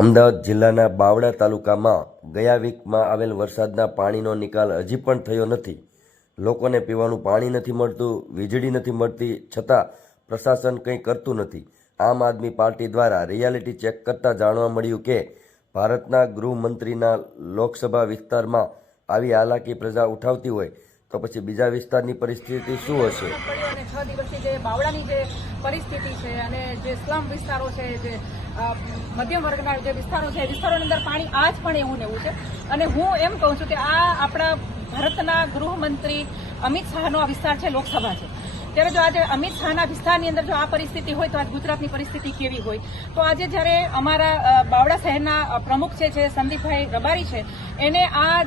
અમદાવાદ જિલ્લાના બાવળા તાલુકામાં ગયા વીકમાં આવેલ વરસાદના પાણીનો નિકાલ હજી પણ થયો નથી. લોકોને પીવાનું પાણી નથી મળતું, વીજળી નથી મળતી, છતાં પ્રશાસન કંઈ કરતું નથી. આમ આદમી પાર્ટી દ્વારા રિયાલિટી ચેક કરતાં જાણવા મળ્યું કે ભારતના ગૃહમંત્રીના લોકસભા વિસ્તારમાં આવી હાલાકી પ્રજા ઉઠાવતી હોય તો પછી બીજા વિસ્તારની પરિસ્થિતિ શું હશે? છ દિવસથી જે બાવળાની જે પરિસ્થિતિ છે અને જે સ્લમ વિસ્તારો છે, જે મધ્યમ વર્ગના જે વિસ્તારો છે વિસ્તારોની અંદર પાણી આજ પણ એવું ને એવું છે. અને હું એમ કહું છું કે આ આપણા ભારતના ગૃહમંત્રી અમિત શાહનો આ વિસ્તાર છે, લોકસભા છે. ત્યારે જો આજે અમિત શાહના વિસ્તારની અંદર જો આ પરિસ્થિતિ હોય તો આજ ગુજરાતની પરિસ્થિતિ કેવી હોય? તો આજે જ્યારે અમારા બાવળા શહેરના પ્રમુખ છે, જે સંદીપભાઈ રબારી છે એને આ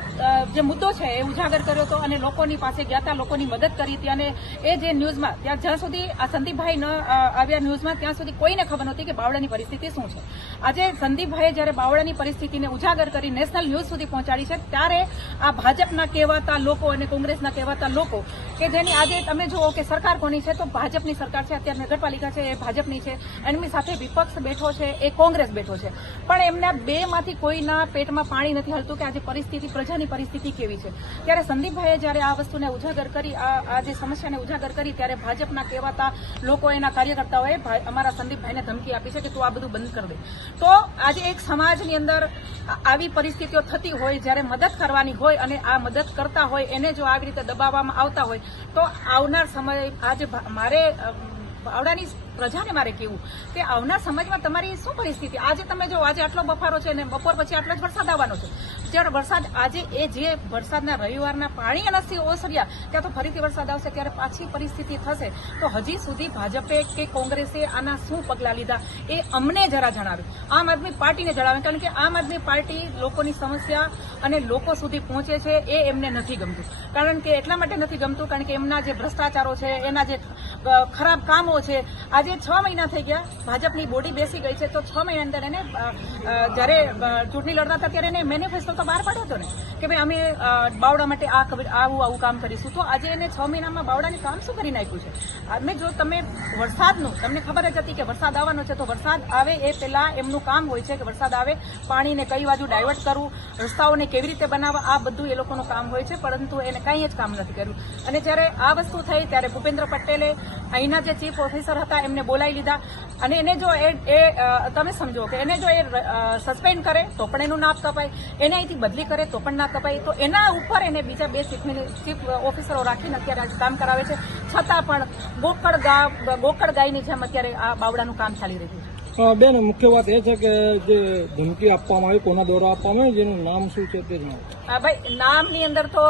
જે મુદ્દો છે એ ઉજાગર કર્યો હતો અને લોકોની પાસે ગયા હતા, લોકોની મદદ કરી હતી અને એ જે ન્યૂઝમાં, ત્યાં જ્યાં સુધી આ સંદીપભાઈ ન આવ્યા ન્યૂઝમાં, ત્યાં સુધી કોઈને ખબર નહોતી કે બાવળાની પરિસ્થિતિ શું છે. આજે સંદીપભાઈએ જ્યારે બાવળાની પરિસ્થિતિને ઉજાગર કરી નેશનલ ન્યૂઝ સુધી પહોંચાડી છે, ત્યારે આ ભાજપના કહેવાતા લોકો અને કોંગ્રેસના કહેવાતા લોકો કે જેની આજે તમે જુઓ કે સરકાર કોની છે, તો ભાજપની સરકાર છે, અત્યારે નગરપાલિકા છે, એ ભાજપની છે, એમની સાથે વિપક્ષ બેઠો છે, એ કોંગ્રેસ બેઠો છે. પણ એમના બે માંથી કોઈના પેટમાં પાણી નથી હલતું કે આજે પરિસ્થિતિ, પ્રજાની પરિસ્થિતિ કેવી છે? ત્યારે સંદીપભાઈએ જ્યારે આ વસ્તુને ઉજાગર કરી, આ જે સમસ્યાને ઉજાગર કરી, ત્યારે ભાજપના કહેવાતા લોકો એના કાર્યકર્તાઓએ અમારા સંદીપભાઈને ધમકી આપી છે કે તું આ બધું બંધ કરી દે. તો આજે એક સમાજની અંદર આવી પરિસ્થિતિઓ થતી હોય, જ્યારે મદદ કરવાની હોય અને આ મદદ કરતા હોય, એને જો આવી રીતે દબાવવામાં આવતા હોય, તો આવનાર સમય, આજે મારે આવડાની પ્રજાને મારે કેવું? કે આવનાર સમાજમાં તમારી શું પરિસ્થિતિ? આજે તમે જો, આજે આટલો બફારો છે ને બપોર પછી આટલો જ વરસાદ આવવાનો છે. જ્યારે વરસાદ, આજે એ જે વરસાદના રવિવારના પાણી નથી ઓસર્યા, ત્યાં તો ફરીથી વરસાદ આવશે, ત્યારે પાછી પરિસ્થિતિ થશે. તો હજી સુધી ભાજપે કે કોંગ્રેસે આના શું પગલાં લીધા એ અમને જરા જણાવે. આમ આદમી પાર્ટીને જણાવે, કારણ કે આમ આદમી પાર્ટી લોકોની સમસ્યા અને લોકો સુધી પહોંચે છે એ એમને નથી ગમતું. કારણ કે એટલા માટે નથી ગમતું, કારણ કે એમના જે ભ્રષ્ટાચારો છે, એના જે ખરાબ કામો છે. આજે છ મહિના થઈ ગયા. ભાજપની બોડી બેસી ગઈ છે. તો છ મહિના અંદર એને જ્યારે ચૂંટણી લડતા હતા ત્યારે એને મેનિફેસ્ટો તો બહાર પાડ્યો હતો ને? કે ભાઈ અમે બાવડા માટે આ આવું આવું કામ કરીશું. તો આજે એને છ મહિનામાં બાવડાને કામ શું કરી નાખ્યું છે? અમે જો તમે વરસાદનું, તમને ખબર જ હતી કે વરસાદ આવવાનો છે. તો વરસાદ આવે એ પહેલાં એમનું કામ હોય છે કે વરસાદ આવે, પાણીને કઈ બાજુ ડાયવર્ટ કરવું, રસ્તાઓને કેવી રીતે બનાવવા, આ બધું એ લોકોનું કામ હોય છે. પરંતુ એને કંઈ જ કામ નથી કર્યું. અને જ્યારે આ વસ્તુ થઈ, ત્યારે ભૂપેન્દ્ર પટેલે અહીંના જે ચીફ ઓફિસર હતા એમને બોલાવી લીધા. અને એને જો એ એ, તમે સમજો કે એને જો એ સસ્પેન્ડ કરે તો પણ એનું નાપ કપાય. એને અહીંથી બદલી કરે તો પણ ના કપાય. તો એના ઉપર એને બીજા બે ચીફ ચીફ ઓફિસરો રાખીને અત્યારે આજે કામ કરાવે છે. છતાં પણ ગોકળ ગા ગોકળ ગાયની જેમ અત્યારે આ બાવડાનું કામ ચાલી રહ્યું છે. બેન મુખ્ય વાત એ છે કે જે ધમકી આપવામાં આવી કોના દ્વારા આપવામાં આવી જેનું નામ શું છે તે ભાઈ નામની અંદર તો